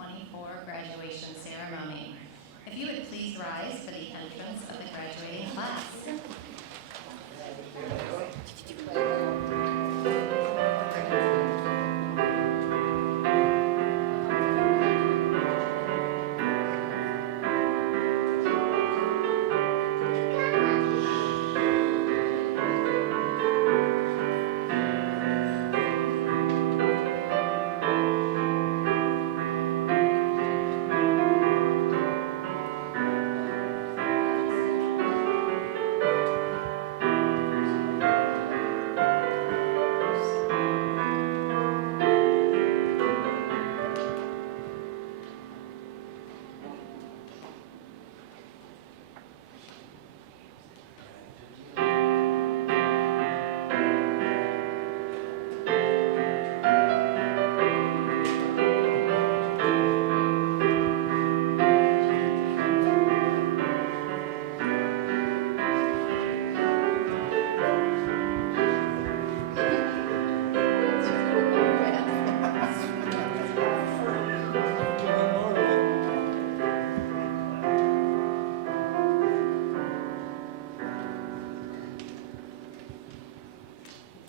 2024 graduation ceremony. If you would please rise for the entrance of the graduating class.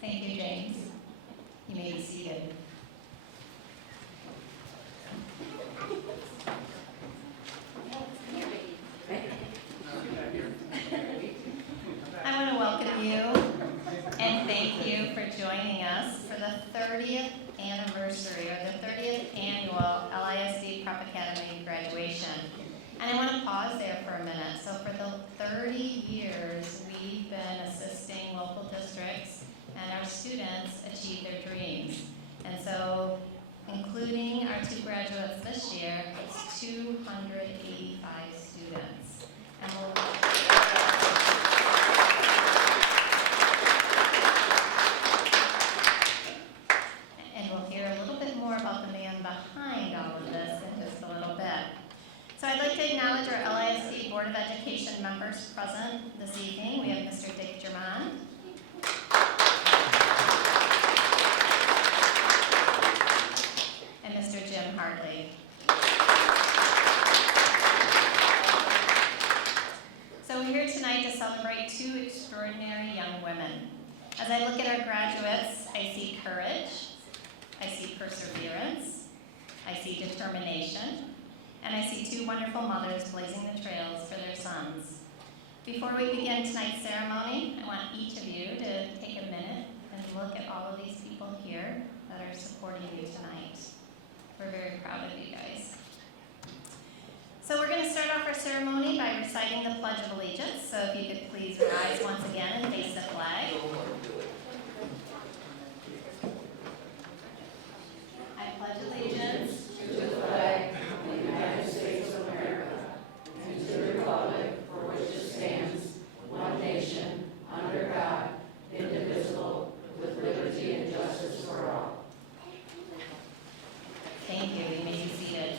Thank you, James. You may be seated. I want to welcome you and thank you for joining us for the 30th anniversary or the 30th annual LISD Prep Academy graduation. And I want to pause there for a minute. So for the 30 years, we've been assisting local districts and our students achieve their dreams. And so, including our 2 graduates this year, it's 285 students. And we'll hear a little bit more about the man behind all of this in just a little bit. So I'd like to acknowledge our LISD Board of Education members present this evening. We have Mr. Dick Germond, and Mr. Jim Hartley. So we're here tonight to celebrate 2 extraordinary young women. As I look at our graduates, I see courage, I see perseverance, I see determination, and I see 2 wonderful mothers blazing the trails for their sons. Before we begin tonight's ceremony, I want each of you to take a minute and look at all of these people here that are supporting you tonight. We're very proud of you guys. So we're going to start off our ceremony by reciting the Pledge of Allegiance. So if you could please rise once again and face the flag. I pledge allegiance to the flag of the United States of America and to the republic for which it stands, one nation, under God, indivisible, with liberty and justice for all. Thank you. You may be seated.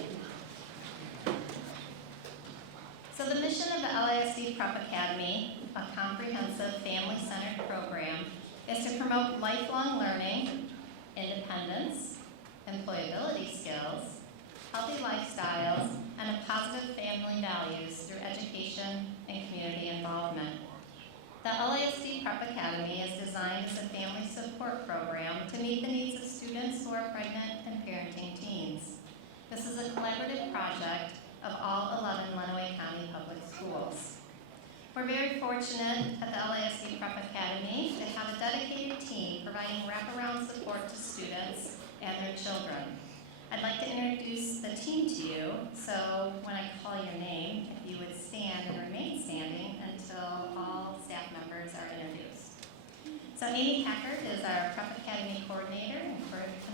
So the mission of the LISD Prep Academy, a comprehensive family-centered program, is to promote lifelong learning, independence, employability skills, healthy lifestyles, and a positive family values through education and community involvement. The LISD Prep Academy is designed as a family support program to meet the needs of students who are pregnant and parenting teens. This is a collaborative project of all 11 Lenawee County Public Schools. We're very fortunate at the LISD Prep Academy to have a dedicated team providing wraparound support to students and their children. I'd like to introduce the team to you, so when I call your name, if you would stand and remain standing until all staff members are introduced. So Amy Packard is our Prep Academy coordinator, and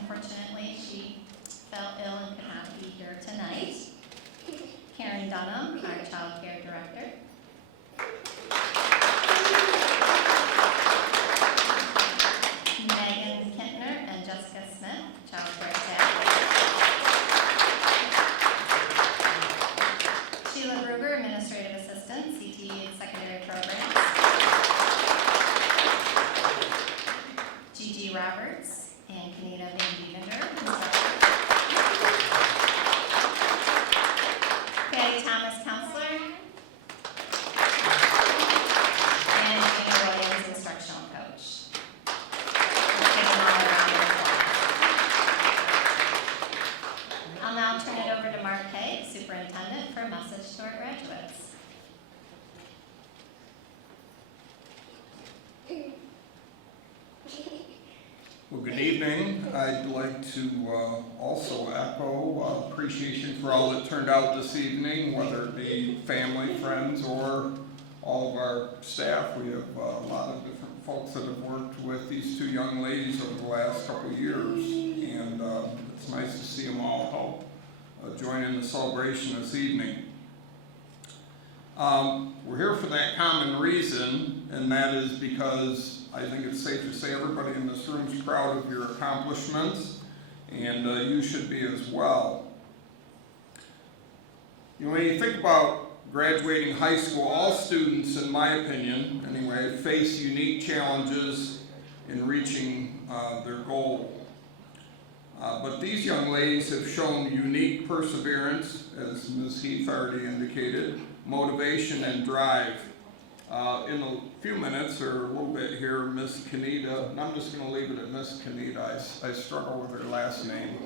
unfortunately she fell ill and could not be here tonight. Karen Dunham, our child care director. Megan Kintner and Jessica Smith, child care staff. Sheila Ruger, administrative assistant, CTE and secondary programs. Gigi Roberts and Kanita Van Dievender, instructor. evening. I'd like to also echo appreciation for all that turned out this evening, whether it be family, friends, or all of our staff. We have a lot of different folks that have worked with these two young ladies over the last couple of years, and it's nice to see them all help join in the celebration this evening. We're here for that common reason, and that is because I think it's safe to say everybody in this room is proud of your accomplishments, and you should be as well. You know, when you think about graduating high school, all students, in my opinion anyway, face unique challenges in reaching their goal. But these young ladies have shown unique perseverance, as Ms. Heath already indicated, motivation and drive. In a few minutes, or a little bit here, Miss Kaneda, and I'm just going to leave it at Miss Kaneda. I struggle with her last name.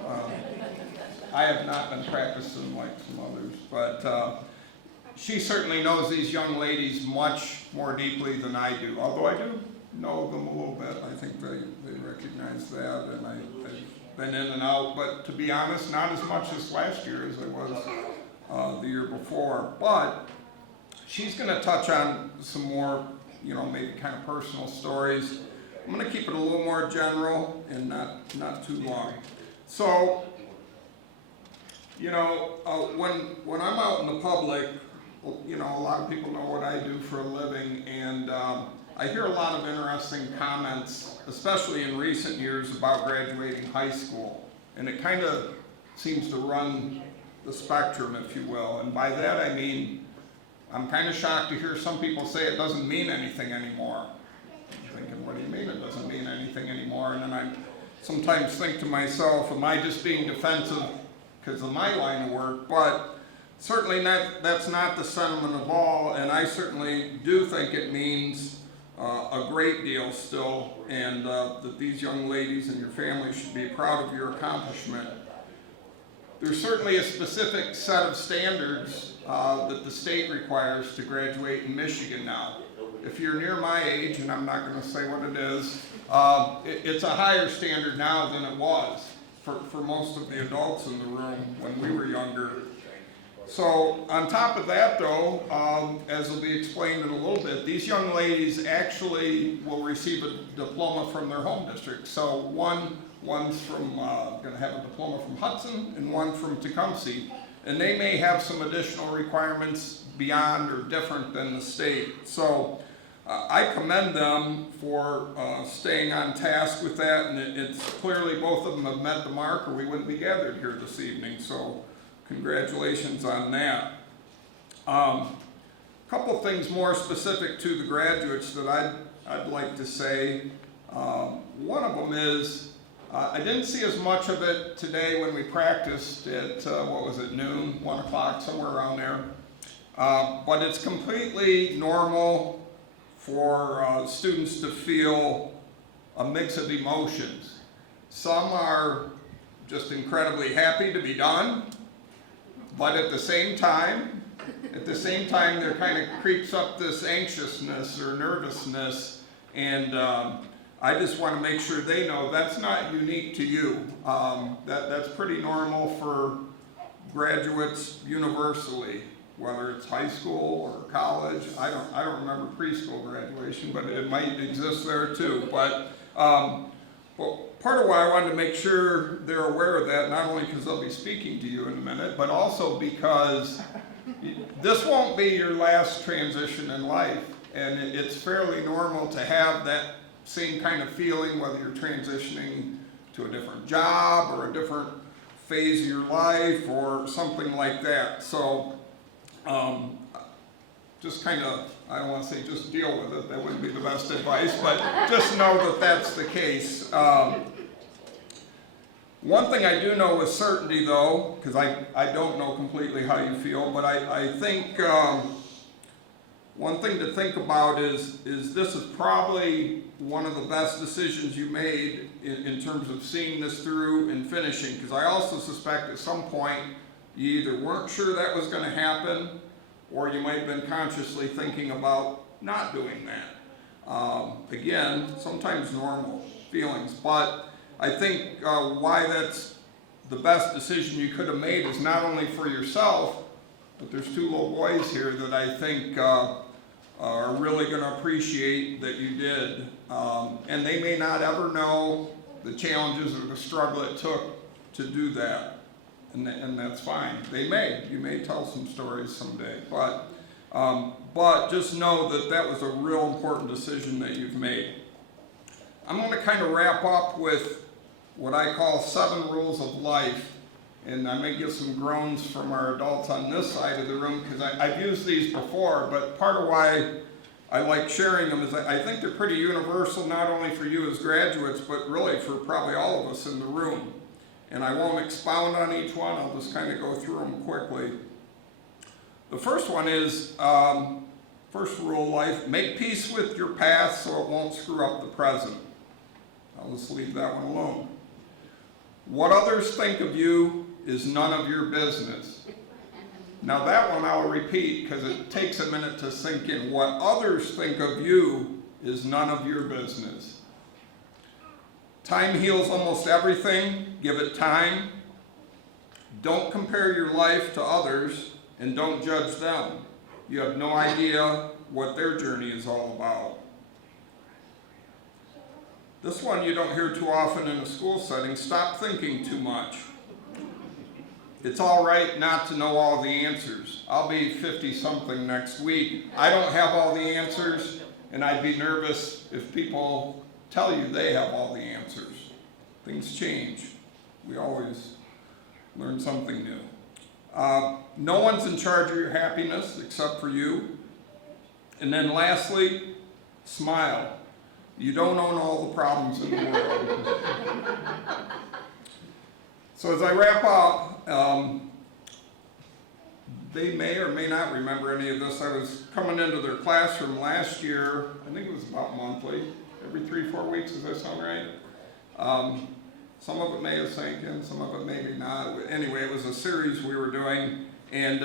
I have not been practicing like some others, but she certainly knows these young ladies much more deeply than I do, although I do know them a little bit. I think they recognize that, and I've been in and out, but to be honest, not as much this last year as I was the year before. But she's going to touch on some more, maybe kind of personal stories. I'm going to keep it a little more general and not too long. So, when I'm out in the public, a lot of people know what I do for a living, and I hear a lot of interesting comments, especially in recent years, about graduating high school. And it kind of seems to run the spectrum, if you will. And by that I mean, I'm kind of shocked to hear some people say it doesn't mean anything anymore. I'm thinking, what do you mean it doesn't mean anything anymore? And then I sometimes think to myself, am I just being defensive because of my line of work? But certainly that's not the sentiment of all, and I certainly do think it means a great deal still, and that these young ladies and your family should be proud of your accomplishment. There's certainly a specific set of standards that the state requires to graduate in Michigan now. If you're near my age, and I'm not going to say what it is, it's a higher standard now than it was for most of the adults in the room when we were younger. So on top of that, though, as will be explained in a little bit, these young ladies actually will receive a diploma from their home district. So one's from going to have a diploma from Hudson and one from Tecumseh, and they may have some additional requirements beyond or different than the state. So I commend them for staying on task with that, and it's clearly both of them have met the mark, or we wouldn't be gathered here this evening. So congratulations on that. Couple things more specific to the graduates that I'd like to say. One of them is, I didn't see as much of it today when we practiced at, noon, 1 o'clock, somewhere around there. But it's completely normal for students to feel a mix of emotions. Some are just incredibly happy to be done, but at the same time, there kind of creeps up this anxiousness or nervousness, and I just want to make sure they know that's not unique to you. That's pretty normal for graduates universally, whether it's high school or college. I don't remember preschool graduation, but it might exist there too. But part of why I wanted to make sure they're aware of that, not only because they'll be speaking to you in a minute, but also because this won't be your last transition in life, and it's fairly normal to have that same kind of feeling, whether you're transitioning to a different job or a different phase of your life or something like that. So just kind of, I don't want to say just deal with it, that wouldn't be the best advice, but just know that that's the case. One thing I do know with certainty, though, because I don't know completely how you feel, but I think one thing to think about is this is probably one of the best decisions you made in terms of seeing this through and finishing, because I also suspect at some point you either weren't sure that was going to happen, or you might have been consciously thinking about not doing that. Again, sometimes normal feelings, but I think why that's the best decision you could have made is not only for yourself, but there's 2 little boys here that I think are really going to appreciate that you did. And they may not ever know the challenges or the struggle it took to do that. And that's fine. You may tell some stories someday. But just know that that was a real important decision that you've made. I'm going to kind of wrap up with what I call 7 rules of life. And I may get some groans from our adults on this side of the room because I've used these before, but part of why I like sharing them is I think they're pretty universal, not only for you as graduates, but really for probably all of us in the room. And I won't expound on each one, I'll just kind of go through them quickly. The first one is, first rule of life, make peace with your past so it won't screw up the present. I'll just leave that one alone. What others think of you is none of your business. Now that one I'll repeat because it takes a minute to sink in. What others think of you is none of your business. Time heals almost everything. Give it time. Don't compare your life to others and don't judge them. You have no idea what their journey is all about. This one you don't hear too often in a school setting. Stop thinking too much. It's all right not to know all the answers. I'll be 50-something next week. I don't have all the answers, and I'd be nervous if people tell you they have all the answers. Things change. We always learn something new. No one's in charge of your happiness except for you. And then lastly, smile. You don't own all the problems in the world. So as I wrap up, they may or may not remember any of this. I was coming into their classroom last year, I think it was about monthly, every 3-4 weeks, does that sound right? Some of it may have sank in, some of it maybe not. Anyway, it was a series we were doing, and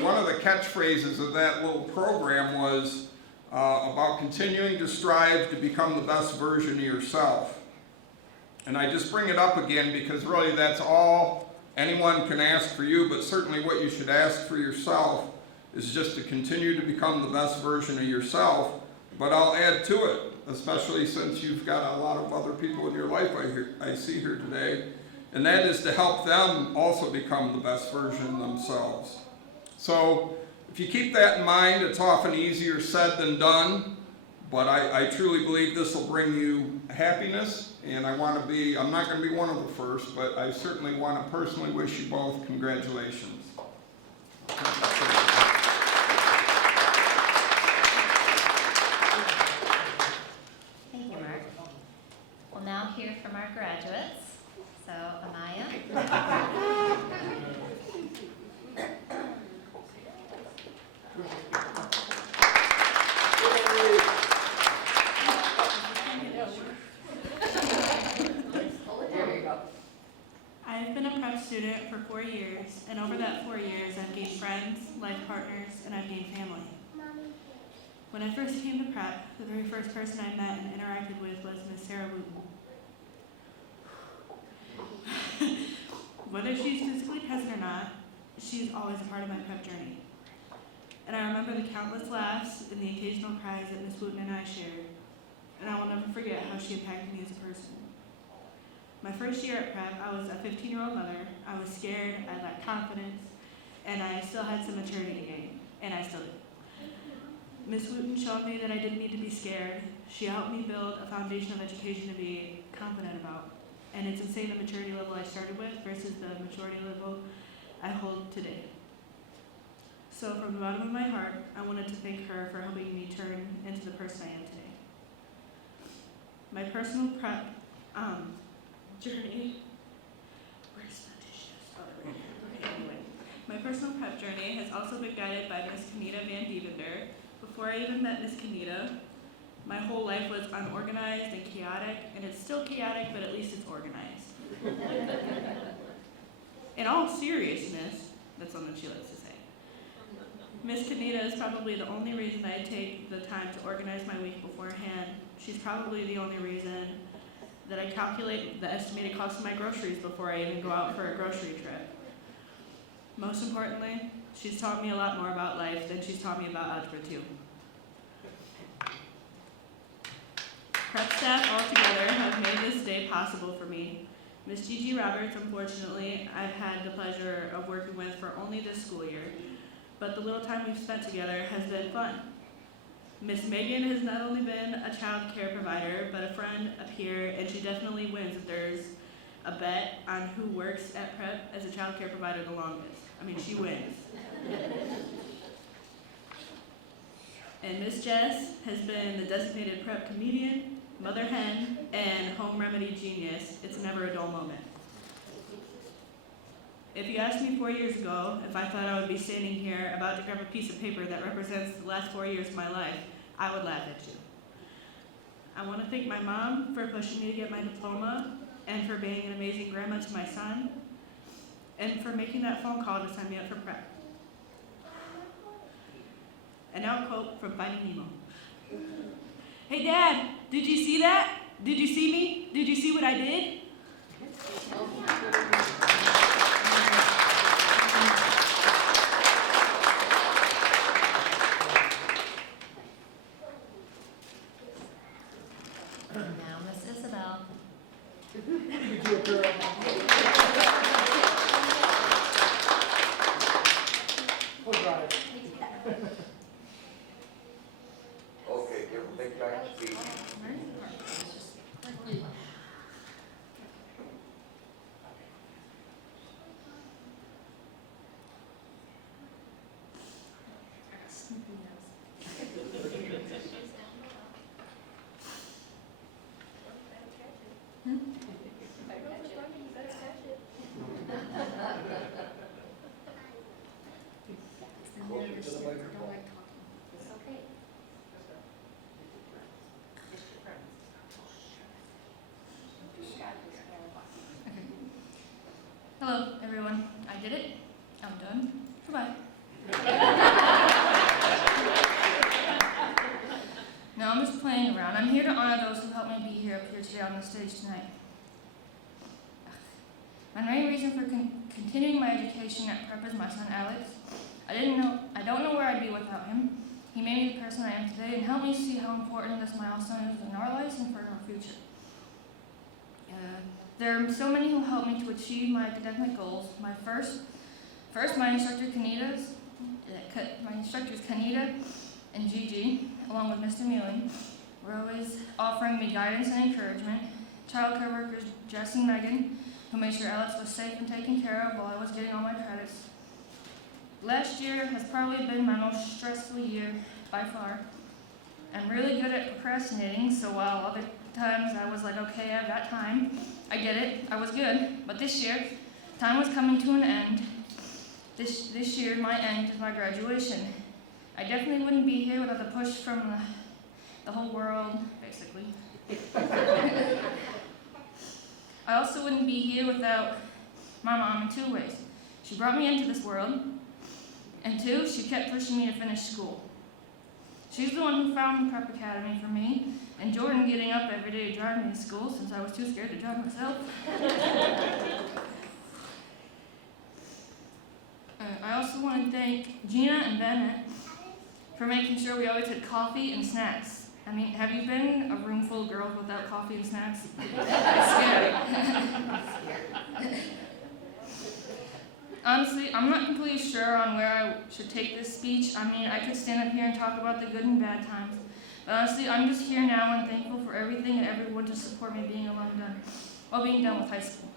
one of the catchphrases of that little program was about continuing to strive to become the best version of yourself. And I just bring it up again because really that's all anyone can ask for you, but certainly what you should ask for yourself is just to continue to become the best version of yourself. But I'll add to it, especially since you've got a lot of other people in your life I see here today, and that is to help them also become the best version of themselves. So if you keep that in mind, it's often easier said than done, but I truly believe this will bring you happiness, and I'm not going to be one of the first, but I certainly want to personally wish you both congratulations. Thank you, Mark. We'll now hear from our graduates. So, Amaya. I've been a prep student for 4 years, and over that 4 years, I've gained friends, life partners, and I've gained family. When I first came to prep, the very first person I met and interacted with was Miss Sarah Wooten. Whether she's physically present or not, she's always a part of my prep journey. And I remember the countless laughs and the occasional cries that Miss Wooten and I shared, and I will never forget how she impacted me as a person. My first year at prep, I was a 15-year-old mother. I was scared, I lacked confidence, and I still had some maturity to gain, and I still do. Miss Wooten showed me that I didn't need to be scared. She helped me build a foundation of education to be confident about, and it's insane the maturity level I started with versus the maturity level I hold today. So from the bottom of my heart, I wanted to thank her for helping me turn into the person I am today. My personal prep journey. Where's the tissues? Oh, they're right here. Okay, anyway. My personal prep journey has also been guided by Miss Kenita Van Dievender. Before I even met Miss Kenita, my whole life was unorganized and chaotic, and it's still chaotic, but at least it's organized. In all seriousness, that's something she likes to say. Miss Kenita is probably the only reason I take the time to organize my week beforehand. She's probably the only reason that I calculate the estimated cost of my groceries before I even go out for a grocery trip. Most importantly, she's taught me a lot more about life than she's taught me about Algebra 2. Prep staff all together have made this day possible for me. Miss Gigi Roberts, unfortunately, I've had the pleasure of working with for only this school year, but the little time we've spent together has been fun. Miss Megan has not only been a child care provider, but a friend, a peer, and she definitely wins if there's a bet on who works at Prep as a child care provider the longest. I mean, she wins. And Miss Jess has been the designated Prep comedian, mother hen, and home remedy genius. It's never a dull moment. If you asked me 4 years ago if I thought I would be standing here about to grab a piece of paper that represents the last 4 years of my life, I would laugh at you. I want to thank my mom for pushing me to get my diploma and for being an amazing grandma to my son and for making that phone call to sign me up for Prep. And now a quote from Finding Nemo. Hey Dad, did you see that? Did you see me? Did you see what I did? Now, Miss Isabel. Okay, give them big giant speech. Closer to the microphone. Hello, everyone. I did it. I'm done. Goodbye. No, I'm just playing around. I'm here to honor those who helped me be here up here today on the stage tonight. My main reason for continuing my education at Prep is my son Alex. I don't know where I'd be without him. He made me the person I am today and helped me see how important this milestone is in our lives and for our future. There are so many who helped me to achieve my academic goals. My instructors Kanita and Gigi, along with Mr. Mealing, were always offering me guidance and encouragement. Child care workers Jess and Megan, who made sure Alex was safe and taken care of while I was getting all my credits. Last year has probably been my most stressful year by far. I'm really good at procrastinating, so while other times I was like, okay, I've got time, I get it, I was good, but this year, time was coming to an end. This year, my end is my graduation. I definitely wouldn't be here without the push from the whole world, basically. I also wouldn't be here without my mom in 2 ways. She brought me into this world, and 2, she kept pushing me to finish school. She's the one who found the Prep Academy for me, and Jordan getting up every day to drive me to school since I was too scared to drive myself. I also want to thank Gina and Bennett for making sure we always had coffee and snacks. I mean, have you been in a room full of girls without coffee and snacks? It's scary. Honestly, I'm not completely sure on where I should take this speech. I mean, I could stand up here and talk about the good and bad times. But honestly, I'm just here now and thankful for everything and everyone to support me being being done with high school.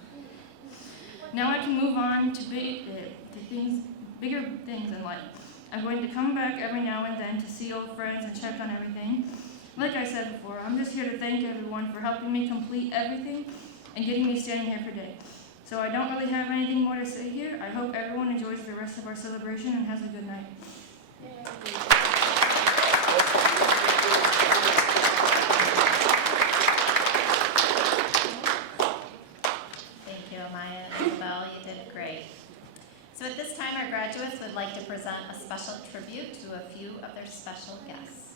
Now I can move on to bigger things in life. I'm going to come back every now and then to see old friends and check on everything. Like I said before, I'm just here to thank everyone for helping me complete everything and getting me standing here today. So I don't really have anything more to say here. I hope everyone enjoys the rest of our celebration and has a good night. Thank you, Amaya and Isabel. You did great. So at this time, our graduates would like to present a special tribute to a few of their special guests.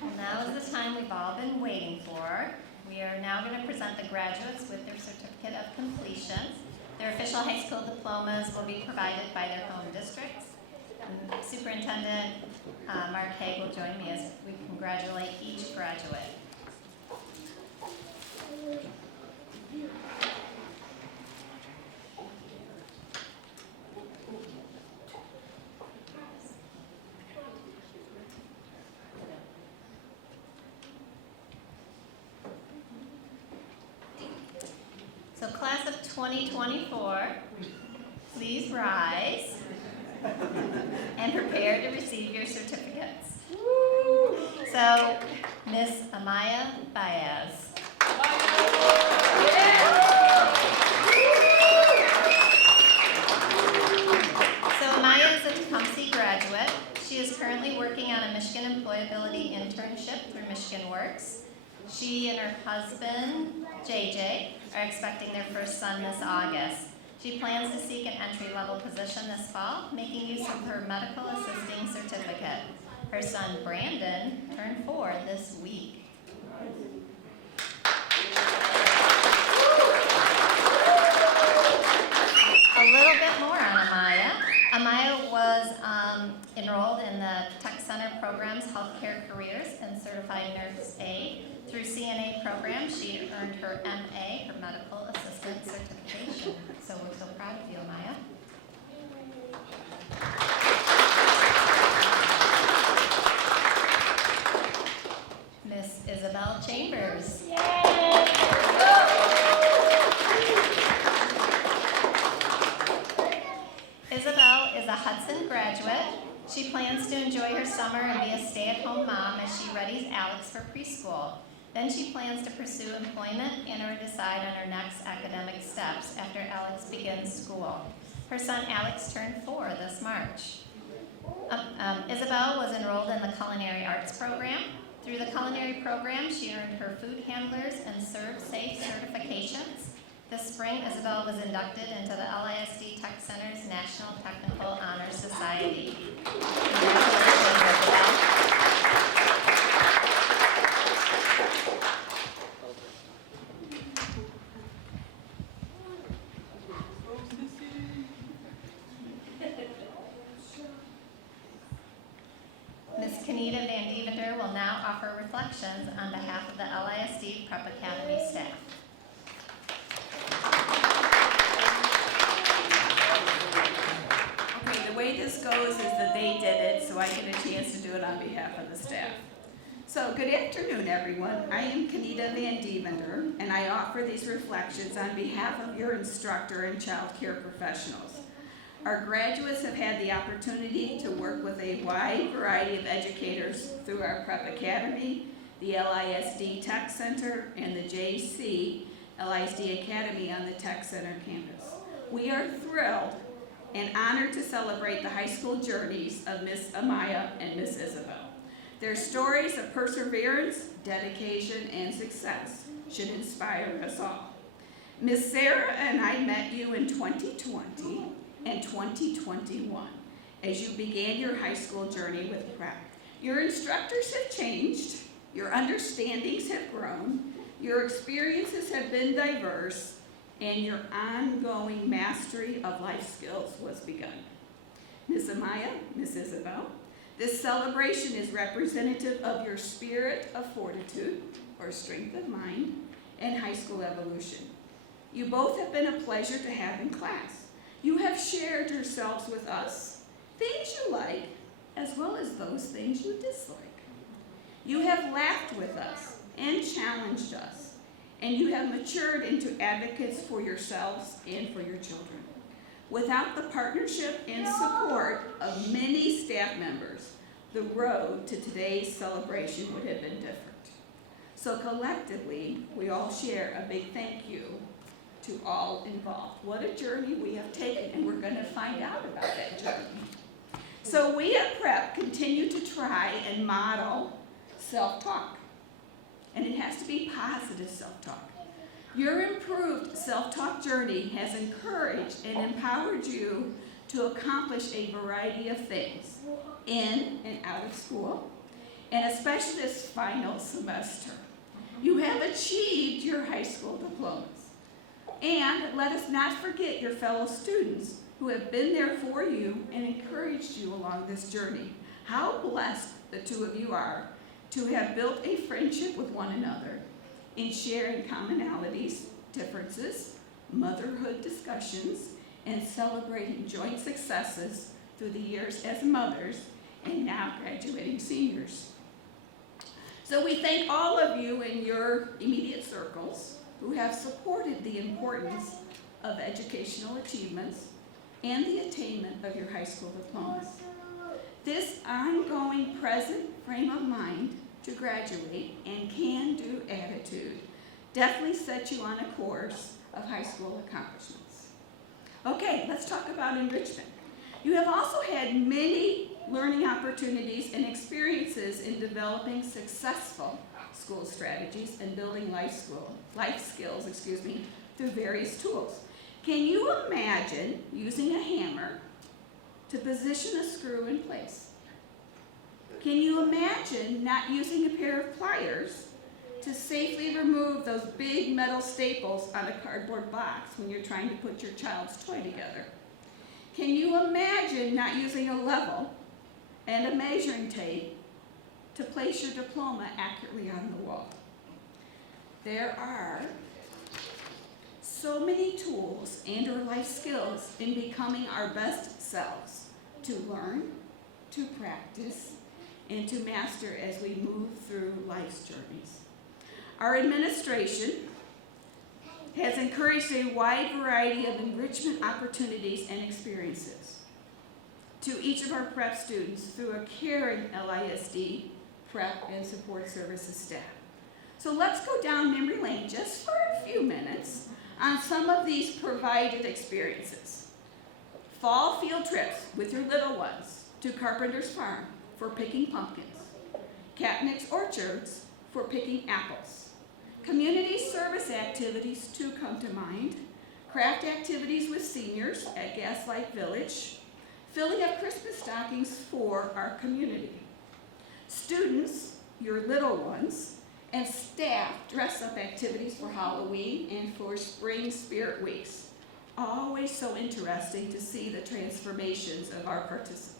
Well, now is the time we've all been waiting for. We are now going to present the graduates with their certificate of completion. Their official high school diplomas will be provided by their home districts. And Superintendent Mark Haig will join me as we congratulate each graduate. So class of 2024, please rise and prepare to receive your certificates. So, Miss Amaya Baez. So Amaya is a Tecumseh graduate. She is currently working on a Michigan Employability Internship through Michigan Works. She and her husband, JJ, are expecting their first son this August. She plans to seek an entry-level position this fall, making use of her medical assisting certificate. Her son, Brandon, turned 4 this week. A little bit more on Amaya. Amaya was enrolled in the Tech Center program's Healthcare Careers and Certified Nurse Aide. Through CNA program, she earned her MA, her medical assistant certification. So we're so proud of you, Amaya. Miss Isabel Chambers. Isabel is a Hudson graduate. She plans to enjoy her summer and be a stay-at-home mom as she readies Alex for preschool. Then she plans to pursue employment and or decide on her next academic steps after Alex begins school. Her son Alex turned 4 this March. Isabel was enrolled in the Culinary Arts program. Through the culinary program, she earned her Food Handlers and Serve Safe certifications. This spring, Isabel was inducted into the LISD Tech Center's National Technical Honor Society. Congratulations, Isabel. Ms. Kenita Van Deventer will now offer reflections on behalf of the LISD Prep Academy staff. Okay, the way this goes is that they did it, so I get a chance to do it on behalf of the staff. So, good afternoon, everyone. I am Kenita Van Deventer, and I offer these reflections on behalf of your instructor and child care professionals. Our graduates have had the opportunity to work with a wide variety of educators through our Prep Academy, the LISD Tech Center, and the JC LISD Academy on the Tech Center campus. We are thrilled and honored to celebrate the high school journeys of Miss Amaya and Miss Isabel. Their stories of perseverance, dedication, and success should inspire us all. Miss Sarah and I met you in 2020 and 2021 as you began your high school journey with prep. Your instructors have changed, your understandings have grown, your experiences have been diverse, and your ongoing mastery of life skills was begun. Ms. Amaya, Ms. Isabel, this celebration is representative of your spirit of fortitude, or strength of mind, and high school evolution. You both have been a pleasure to have in class. You have shared yourselves with us, things you like, as well as those things you dislike. You have laughed with us and challenged us, and you have matured into advocates for yourselves and for your children. Without the partnership and support of many staff members, the road to today's celebration would have been different. So collectively, we all share a big thank you to all involved. What a journey we have taken, and we're going to find out about that journey. So we at Prep continue to try and model self-talk, and it has to be positive self-talk. Your improved self-talk journey has encouraged and empowered you to accomplish a variety of things in and out of school, and especially this final semester. You have achieved your high school diplomas. And let us not forget your fellow students who have been there for you and encouraged you along this journey. How blessed the two of you are to have built a friendship with one another in sharing commonalities, differences, motherhood discussions, and celebrating joint successes through the years as mothers and now graduating seniors. So we thank all of you in your immediate circles who have supported the importance of educational achievements and the attainment of your high school diplomas. This ongoing present frame of mind to graduate and can-do attitude definitely sets you on a course of high school accomplishments. Okay, let's talk about enrichment. You have also had many learning opportunities and experiences in developing successful school strategies and building life skills, through various tools. Can you imagine using a hammer to position a screw in place? Can you imagine not using a pair of pliers to safely remove those big metal staples on a cardboard box when you're trying to put your child's toy together? Can you imagine not using a level and a measuring tape to place your diploma accurately on the wall? There are so many tools and or life skills in becoming our best selves to learn, to practice, and to master as we move through life's journeys. Our administration has encouraged a wide variety of enrichment opportunities and experiences to each of our prep students through a caring LISD prep and support services staff. So let's go down memory lane just for a few minutes on some of these provided experiences. Fall field trips with your little ones to Carpenter's Farm for picking pumpkins, Katnick's Orchards for picking apples. Community service activities too come to mind, craft activities with seniors at Gaslight Village, filling up Christmas stockings for our community. Students, your little ones, and staff dress-up activities for Halloween and for Spring Spirit Weeks. Always so interesting to see the transformations of our participants.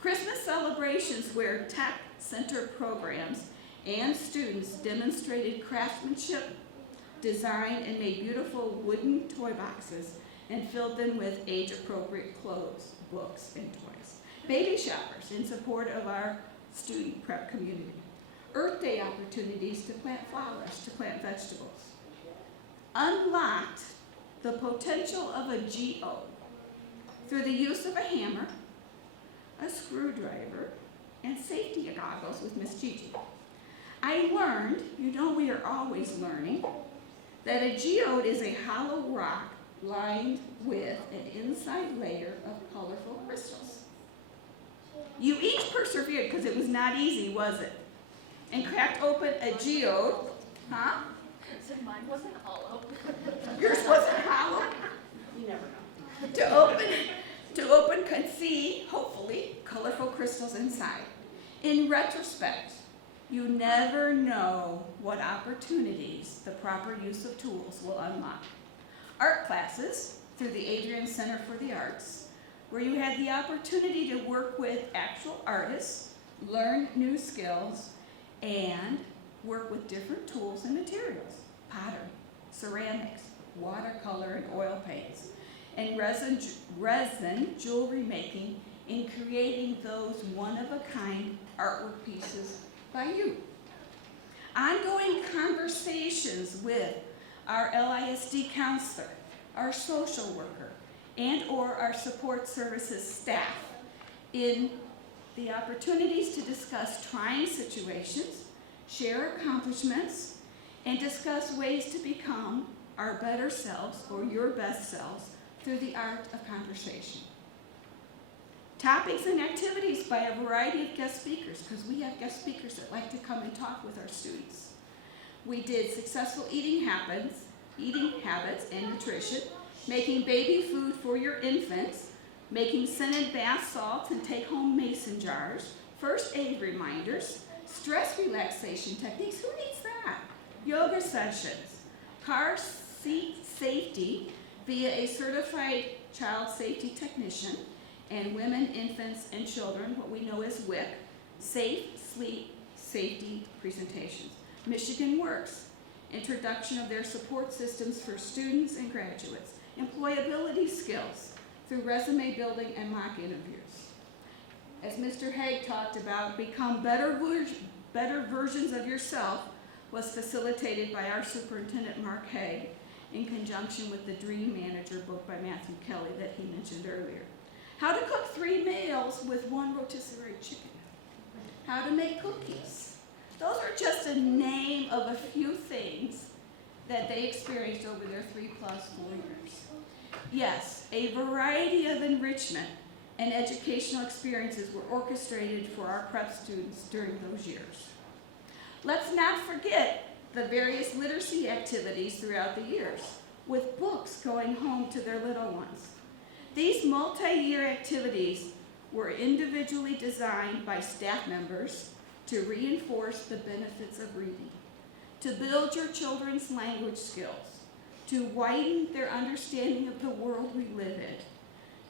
Christmas celebrations where tech-centered programs and students demonstrated craftsmanship, designed and made beautiful wooden toy boxes, and filled them with age-appropriate clothes, books, and toys. Baby showers in support of our student prep community. Earth Day opportunities to plant flowers, to plant vegetables. Unlocked the potential of a GO through the use of a hammer, a screwdriver, and safety goggles with Miss Gigi. I learned, we are always learning, that a geode is a hollow rock lined with an inside layer of colorful crystals. You each persevered because it was not easy, was it? And cracked open a geode, huh? So mine wasn't hollow. Yours wasn't hollow? You never know. To open could see, hopefully, colorful crystals inside. In retrospect, you never know what opportunities the proper use of tools will unlock. Art classes through the Adrian Center for the Arts, where you had the opportunity to work with actual artists, learn new skills, and work with different tools and materials, pottery, ceramics, watercolor and oil paints, and resin jewelry making in creating those one-of-a-kind artwork pieces by you. Ongoing conversations with our LISD counselor, our social worker, and or our support services staff in the opportunities to discuss trying situations, share accomplishments, and discuss ways to become our better selves or your best selves through the art of conversation. Topics and activities by a variety of guest speakers, because we have guest speakers that like to come and talk with our students. We did successful eating habits and nutrition, making baby food for your infants, making scented bath salts and take-home mason jars, first aid reminders, stress relaxation techniques, who needs that? Yoga sessions, car seat safety via a certified child safety technician, and women, infants, and children, what we know as WIC, safe sleep safety presentations. Michigan Works, introduction of their support systems for students and graduates, employability skills through resume building and mock interviews. As Mr. Haig talked about, become better versions of yourself was facilitated by our superintendent, Mark Haig, in conjunction with the Dream Manager book by Matthew Kelly that he mentioned earlier. How to cook 3 meals with 1 rotisserie chicken. How to make cookies. Those are just a name of a few things that they experienced over their 3+4 years. Yes, a variety of enrichment and educational experiences were orchestrated for our prep students during those years. Let's not forget the various literacy activities throughout the years, with books going home to their little ones. These multi-year activities were individually designed by staff members to reinforce the benefits of reading, to build your children's language skills, to widen their understanding of the world we live in,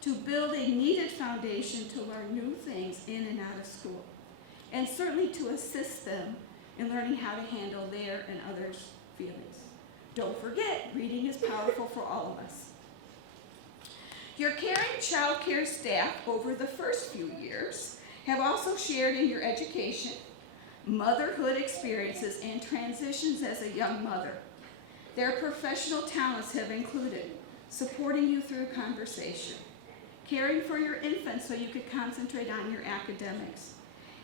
to build a needed foundation to learn new things in and out of school, and certainly to assist them in learning how to handle their and others' feelings. Don't forget, reading is powerful for all of us. Your caring child care staff over the first few years have also shared in your education, motherhood experiences, and transitions as a young mother. Their professional talents have included supporting you through conversation, caring for your infant so you could concentrate on your academics,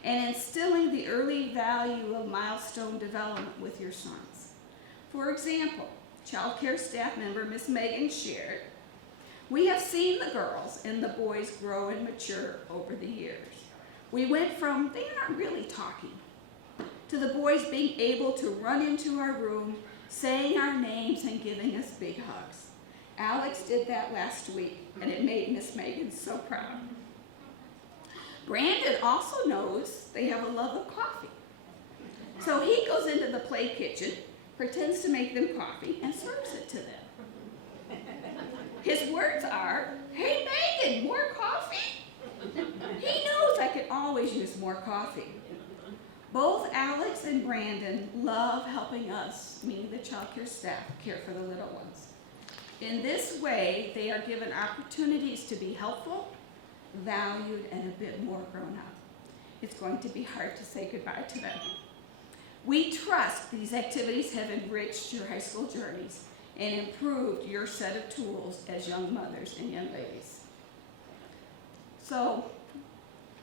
and instilling the early value of milestone development with your sons. For example, child care staff member Miss Megan shared, "We have seen the girls and the boys grow and mature over the years. We went from they aren't really talking to the boys being able to run into our room, saying our names and giving us big hugs. Alex did that last week, and it made Miss Megan so proud. Brandon also knows they have a love of coffee. So he goes into the play kitchen, pretends to make them coffee, and serves it to them. His words are, 'Hey Megan, more coffee?' He knows I could always use more coffee." Both Alex and Brandon love helping us, meaning the child care staff, care for the little ones. In this way, they are given opportunities to be helpful, valued, and a bit more grown up. It's going to be hard to say goodbye to them. We trust these activities have enriched your high school journeys and improved your set of tools as young mothers and young ladies. So,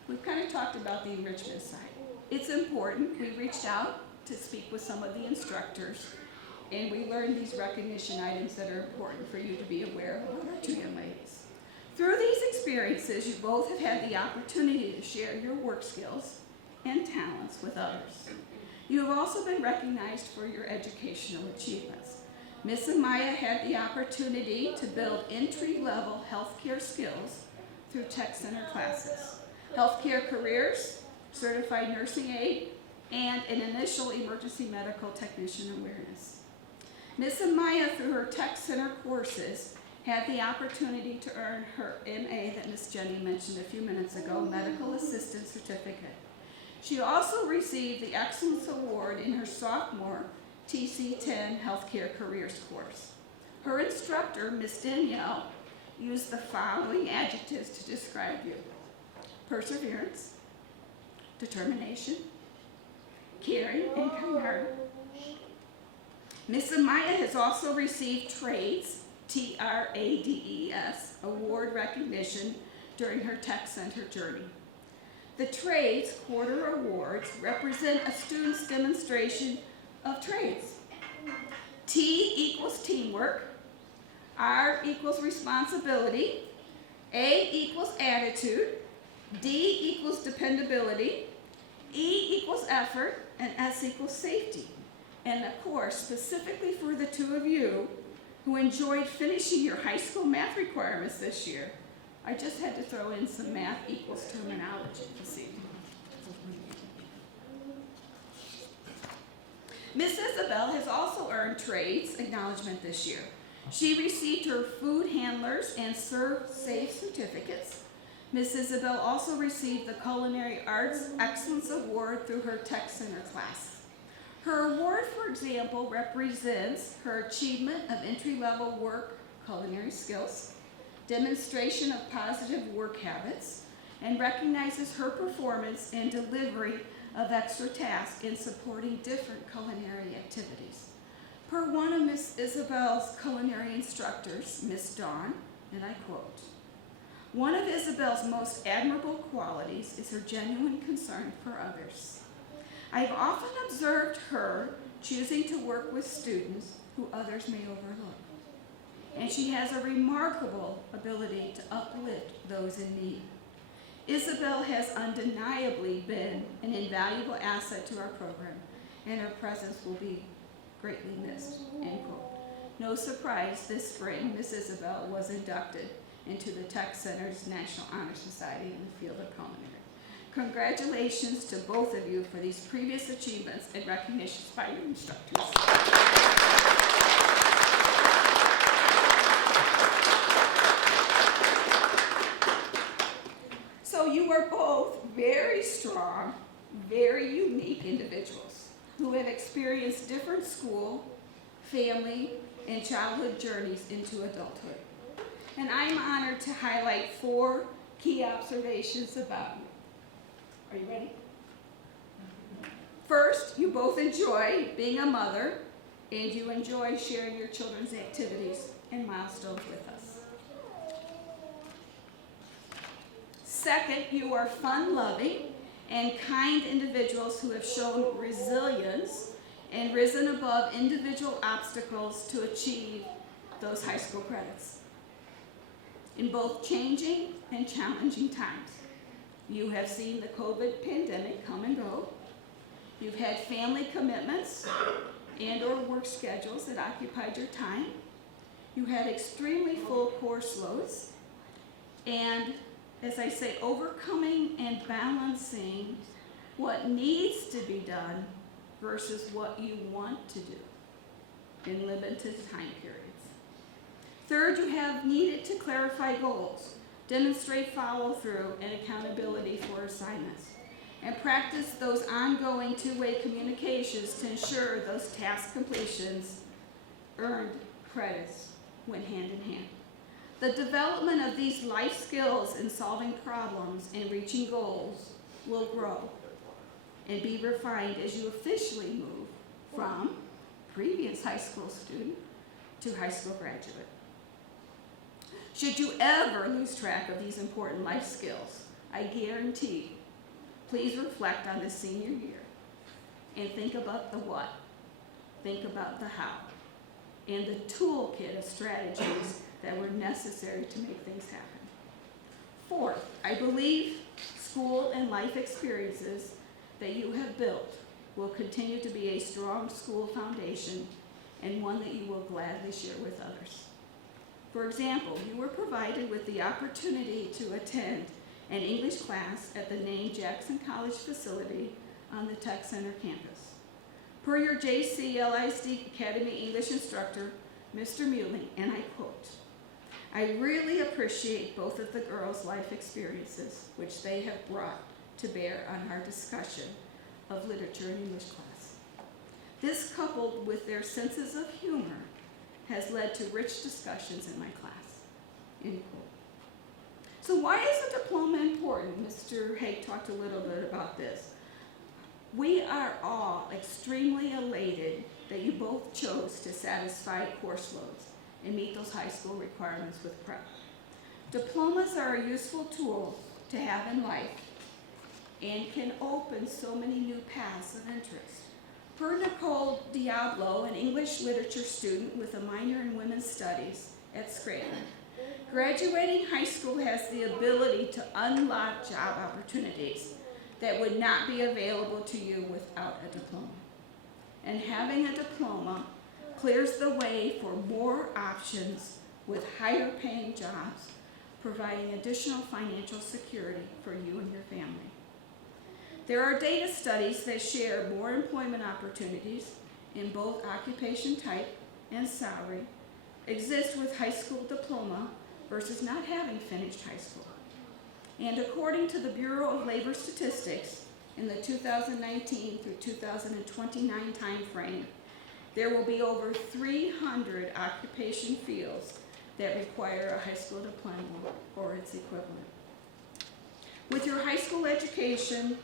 we've kind of talked about the enrichment side. It's important. We reached out to speak with some of the instructors, and we learned these recognition items that are important for you to be aware of with our 2 young ladies. Through these experiences, you both have had the opportunity to share your work skills and talents with others. You have also been recognized for your educational achievements. Miss Amaya had the opportunity to build entry-level healthcare skills through tech center classes, healthcare careers, certified nursing aide, and an initial emergency medical technician awareness. Miss Amaya, through her tech center courses, had the opportunity to earn her MA that Miss Jenny mentioned a few minutes ago, Medical Assistant Certificate. She also received the Excellence Award in her sophomore TC10 Healthcare Careers course. Her instructor, Miss Danielle, used the following adjectives to describe you: perseverance, determination, caring, and kind-hearted. Miss Amaya has also received TRADES, TRADES, award recognition during her tech center journey. The TRADES quarter awards represent a student's demonstration of trades. T equals teamwork, R equals responsibility, A equals attitude, D equals dependability, E equals effort, and S equals safety. And of course, specifically for the 2 of you who enjoyed finishing your high school math requirements this year, I just had to throw in some math equals terminology this evening. Miss Isabel has also earned trades acknowledgement this year. She received her food handlers and serve safe certificates. Miss Isabel also received the Culinary Arts Excellence Award through her Tech Center class. Her award, for example, represents her achievement of entry-level work culinary skills, demonstration of positive work habits, and recognizes her performance and delivery of extra tasks in supporting different culinary activities. Per one of Miss Isabel's culinary instructors, Miss Dawn, and I quote, "One of Isabel's most admirable qualities is her genuine concern for others. I've often observed her choosing to work with students who others may overlook, and she has a remarkable ability to uplift those in need. Isabel has undeniably been an invaluable asset to our program, and her presence will be greatly missed," end quote. No surprise, this spring, Miss Isabel was inducted into the Tech Center's National Honor Society in the field of culinary. Congratulations to both of you for these previous achievements and recognitions by your instructors. So you are both very strong, very unique individuals who have experienced different school, family, and childhood journeys into adulthood. And I'm honored to highlight 4 key observations about you. Are you ready? First, you both enjoy being a mother, and you enjoy sharing your children's activities and milestones with us. Second, you are fun-loving and kind individuals who have shown resilience and risen above individual obstacles to achieve those high school credits. In both changing and challenging times, you have seen the COVID pandemic come and go. You've had family commitments and or work schedules that occupied your time. You had extremely full course loads. And as I say, overcoming and balancing what needs to be done versus what you want to do in limited time periods. Third, you have needed to clarify goals, demonstrate follow-through and accountability for assignments, and practice those ongoing two-way communications to ensure those task completions earned credits went hand in hand. The development of these life skills in solving problems and reaching goals will grow and be refined as you officially move from previous high school student to high school graduate. Should you ever lose track of these important life skills, I guarantee, please reflect on this senior year and think about the what, think about the how, and the toolkit of strategies that were necessary to make things happen. Fourth, I believe school and life experiences that you have built will continue to be a strong school foundation and one that you will gladly share with others. For example, you were provided with the opportunity to attend an English class at the named Jackson College facility on the Tech Center campus. Per your JC LISD Academy English instructor, Mr. Muling, and I quote, "I really appreciate both of the girls' life experiences, which they have brought to bear on our discussion of literature in English class. This, coupled with their senses of humor, has led to rich discussions in my class," end quote. So why is a diploma important? Mr. Haig talked a little bit about this. We are all extremely elated that you both chose to satisfy course loads and meet those high school requirements with prep. Diplomas are a useful tool to have in life and can open so many new paths of interest. Per Nicole Diablo, an English literature student with a minor in women's studies at Scranton, graduating high school has the ability to unlock job opportunities that would not be available to you without a diploma. And having a diploma clears the way for more options with higher paying jobs, providing additional financial security for you and your family. There are data studies that share more employment opportunities in both occupation type and salary exist with high school diploma versus not having finished high school. And according to the Bureau of Labor Statistics, in the 2019 through 2029 timeframe, there will be over 300 occupation fields that require a high school diploma or its equivalent. With your high school education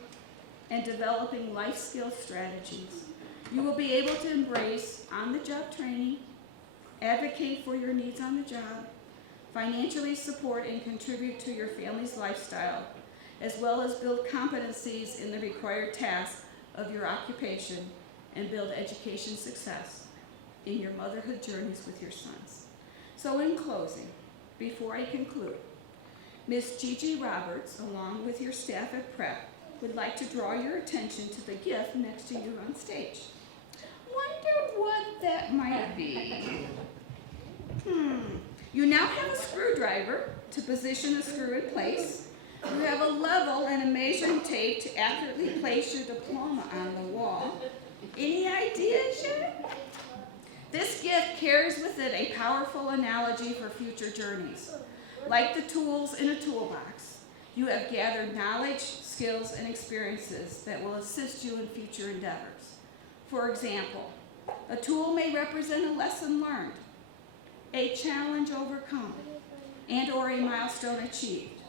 and developing life skill strategies, you will be able to embrace on-the-job training, advocate for your needs on the job, financially support and contribute to your family's lifestyle, as well as build competencies in the required tasks of your occupation and build education success in your motherhood journeys with your sons. So in closing, before I conclude, Ms. Gigi Roberts, along with your staff at Prep, would like to draw your attention to the gift next to you on stage. Wonder what that might be. You now have a screwdriver to position a screw in place. You have a level and a measuring tape to accurately place your diploma on the wall. Any ideas yet? This gift carries with it a powerful analogy for future journeys. Like the tools in a toolbox, you have gathered knowledge, skills, and experiences that will assist you in future endeavors. For example, a tool may represent a lesson learned, a challenge overcome, and or a milestone achieved.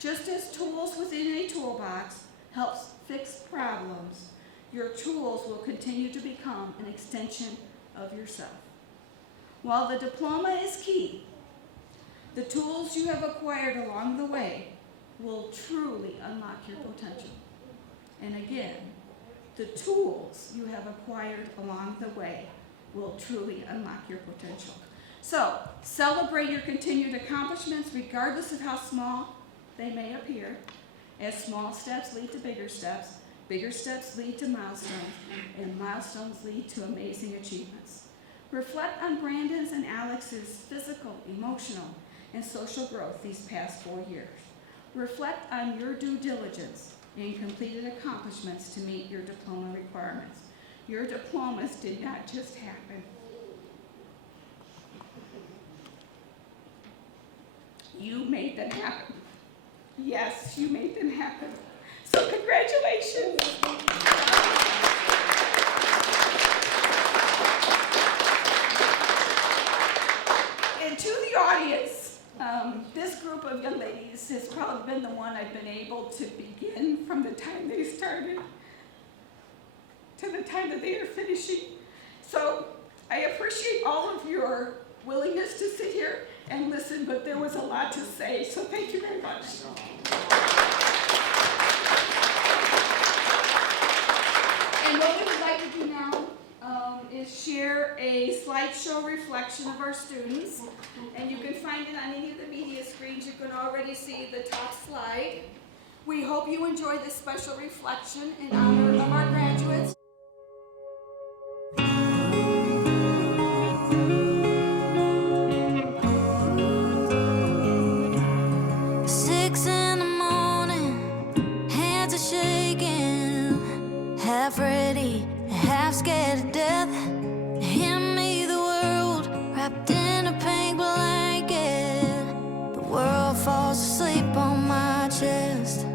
Just as tools within a toolbox helps fix problems, your tools will continue to become an extension of yourself. While the diploma is key, the tools you have acquired along the way will truly unlock your potential. And again, the tools you have acquired along the way will truly unlock your potential. So, celebrate your continued accomplishments regardless of how small they may appear, as small steps lead to bigger steps lead to milestones, and milestones lead to amazing achievements. Reflect on Brandon's and Alex's physical, emotional, and social growth these past 4 years. Reflect on your due diligence and completed accomplishments to meet your diploma requirements. Your diplomas did not just happen. You made them happen. Yes, you made them happen. So congratulations. And to the audience, this group of young ladies has probably been the one I've been able to begin from the time they started to the time that they are finishing. So I appreciate all of your willingness to sit here and listen, but there was a lot to say, so thank you very much. And what we would like to do now is share a slideshow reflection of our students, and you can find it on any of the media screens. You can already see the top slide. We hope you enjoy this special reflection in honor of our graduates. Half ready, half scared to death. Hand me the world wrapped in a pink blanket. The world falls asleep on my chest.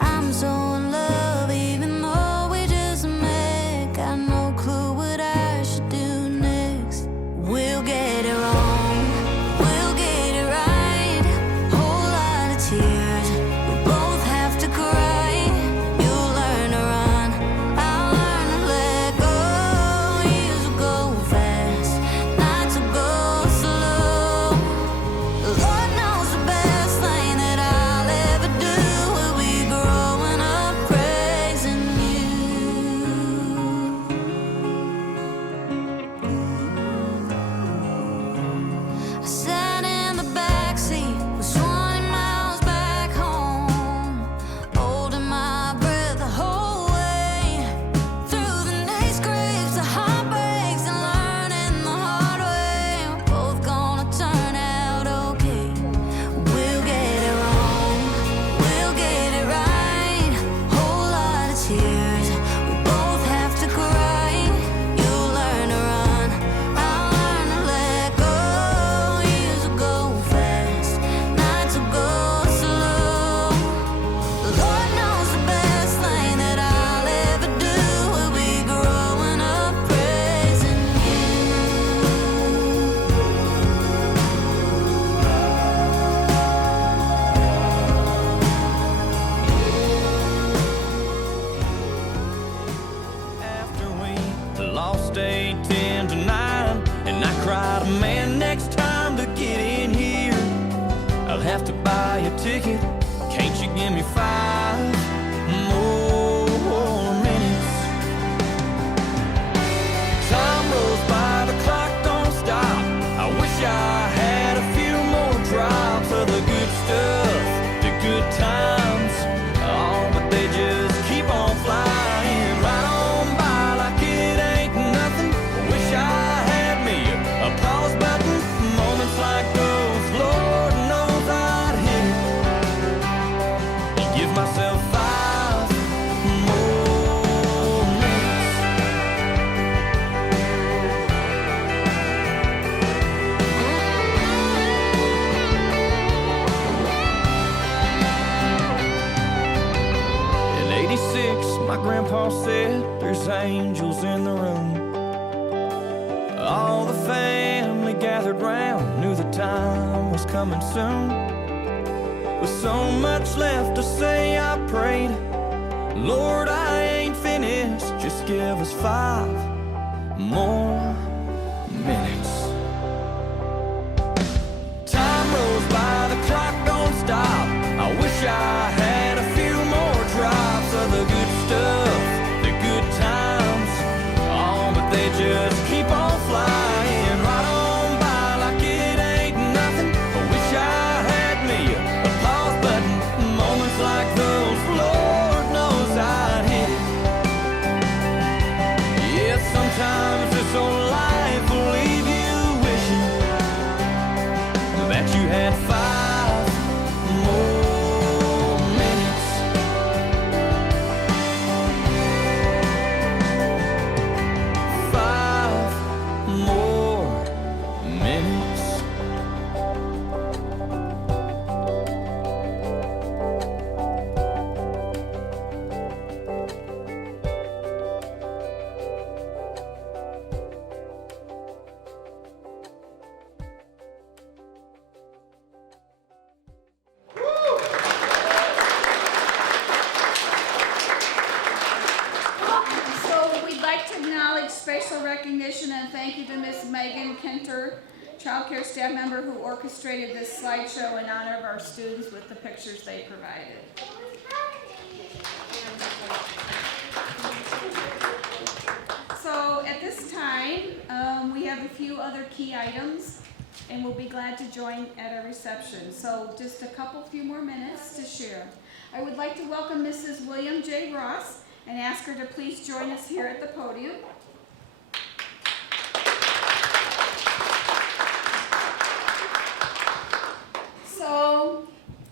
I'm so in love, even though we just met. Got no clue what I should do next. We'll get it wrong, we'll get it right. Whole lot of tears, we both have to cry. Lord knows the best thing that I'll ticket. Can't you give me 5 more minutes? Time rolls by, the clock don't stop. I wish I had a few more drops of the good stuff, the good times. Oh, but they just keep on flying right on by like it ain't nothing. Wish I had me a pause button. Moments like those, Lord knows I'd hit it and give myself 5 more minutes. In '86, my grandpa said there's angels in the room. All the family gathered round, knew the time was coming soon. With so much left to say, I prayed, Lord, I ain't finished, just give us 5 more minutes. Time rolls by, the clock don't stop. I wish I had a few more drops of the good stuff, the good times. Oh, but they just keep on flying right on by like it ain't nothing. I wish I had me a pause button. Moments like those, Lord knows I'd hit it. Yeah, sometimes this old life will leave you wishing that you had 5 more minutes. 5 more minutes. So we'd like to acknowledge special recognition and thank you to Miss Megan Kenter, child care staff member who orchestrated this slideshow in honor of our students with the pictures they provided. So at this time, we have a few other key items and we'll be glad to join at a reception. So just a few more minutes to share. I would like to welcome Mrs. William J. Ross and ask her to please join us here at the podium. So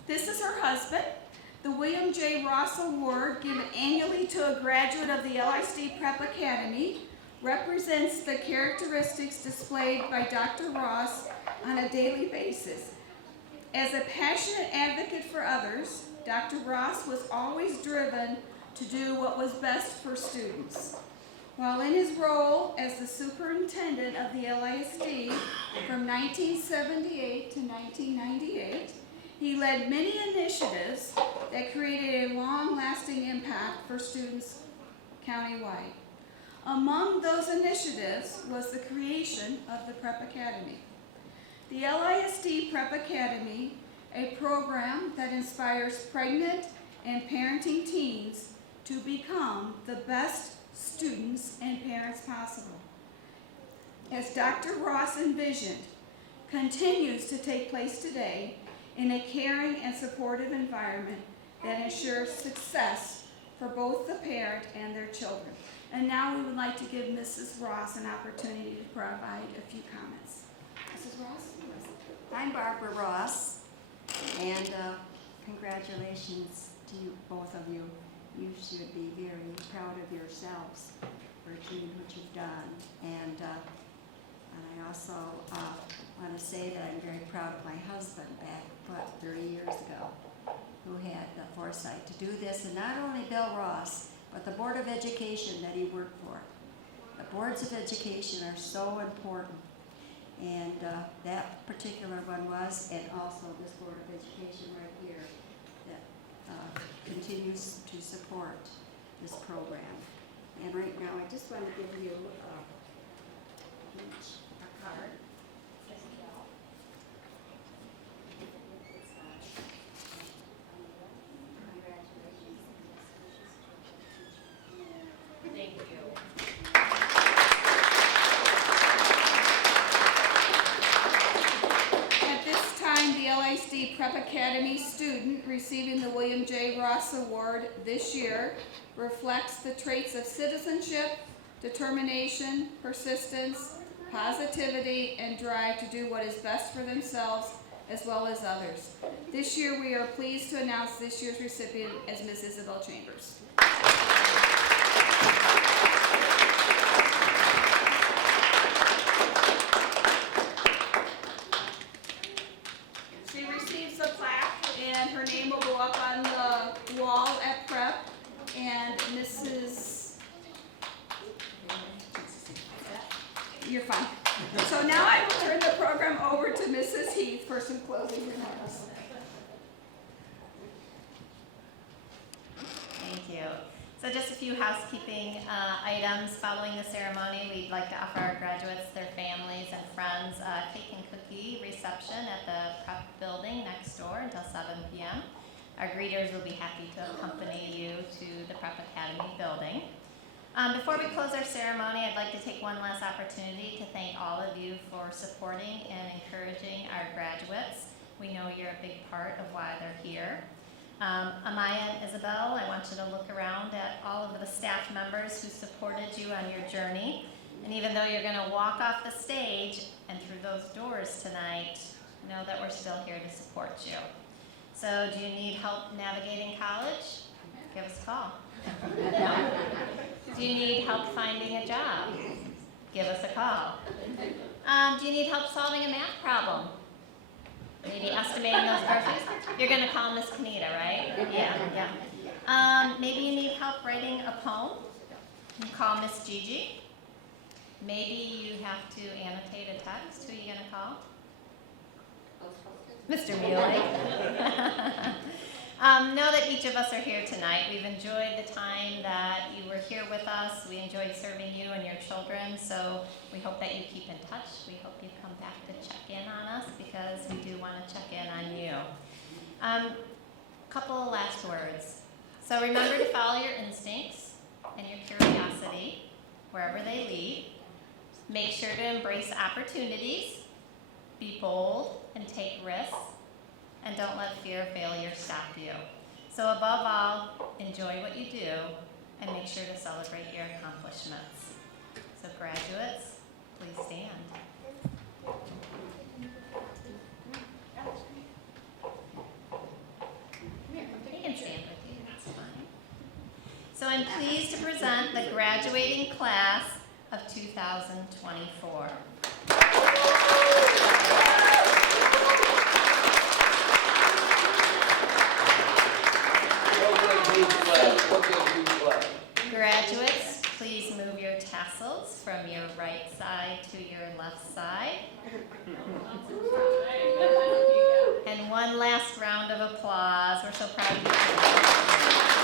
this is her husband. The William J. Ross Award, given annually to a graduate of the LISD Prep Academy, represents the characteristics displayed by Dr. Ross on a daily basis. As a passionate advocate for others, Dr. Ross was always driven to do what was best for students. While in his role as the superintendent of the LISD from 1978 to 1998, he led many initiatives that created a long-lasting impact for students countywide. Among those initiatives was the creation of the Prep Academy. The LISD Prep Academy, a program that inspires pregnant and parenting teens to become the best students and parents possible. As Dr. Ross envisioned, continues to take place today in a caring and supportive environment that ensures success for both the parent and their children. And now we would like to give Mrs. Ross an opportunity to provide a few comments. Mrs. Ross? I'm Barbara Ross, and congratulations to you, both of you. You should be very proud of yourselves for achieving what you've done. And I also want to say that I'm very proud of my husband back, 30 years ago, who had the foresight to do this. And not only Bill Ross, but the Board of Education that he worked for. The boards of education are so important. And that particular one was, and also this Board of Education right here that continues to support this program. And right now, I just want to give you each a card. Prep Academy student receiving the William J. Ross Award this year reflects the traits of citizenship, determination, persistence, positivity, and drive to do what is best for themselves as well as others. This year, we are pleased to announce this year's recipient as Ms. Isabel Chambers. She receives a plaque, and her name will go up on the wall at prep, and Mrs. You're fine. So now I will turn the program over to Mrs. Heath for some closing remarks. Thank you. So just a few housekeeping items. Following the ceremony, we'd like to offer our graduates, their families, and friends a cake and cookie reception at the prep building next door until 7 p.m. Our greeters will be happy to accompany you to the Prep Academy building. Before we close our ceremony, I'd like to take one last opportunity to thank all of you for supporting and encouraging our graduates. We know you're a big part of why they're here. Amaya and Isabel, I want you to look around at all of the staff members who supported you on your journey. And even though you're going to walk off the stage and through those doors tonight, know that we're still here to support you. So do you need help navigating college? Give us a call. No? Do you need help finding a job? Give us a call. Do you need help solving a math problem? Maybe estimating those groceries? You're going to call Miss Kanita, right? Yeah. Maybe you need help writing a poem? You call Miss Gigi. Maybe you have to annotate a text. Who are you going to call? Mr. Muley. Know that each of us are here tonight. We've enjoyed the time that you were here with us. We enjoyed serving you and your children, so we hope that you keep in touch. We hope you come back to check in on us because we do want to check in on you. Couple of last words. So remember to follow your instincts and your curiosity wherever they lead. Make sure to embrace opportunities, be bold and take risks, and don't let fear of failure stop you. So above all, enjoy what you do and make sure to celebrate your accomplishments. So graduates, please stand. You can stand with you, that's fine. So I'm pleased to present the graduating class of 2024. Graduates, please move your tassels from your right side to your left side. And one last round of applause. We're so proud of you.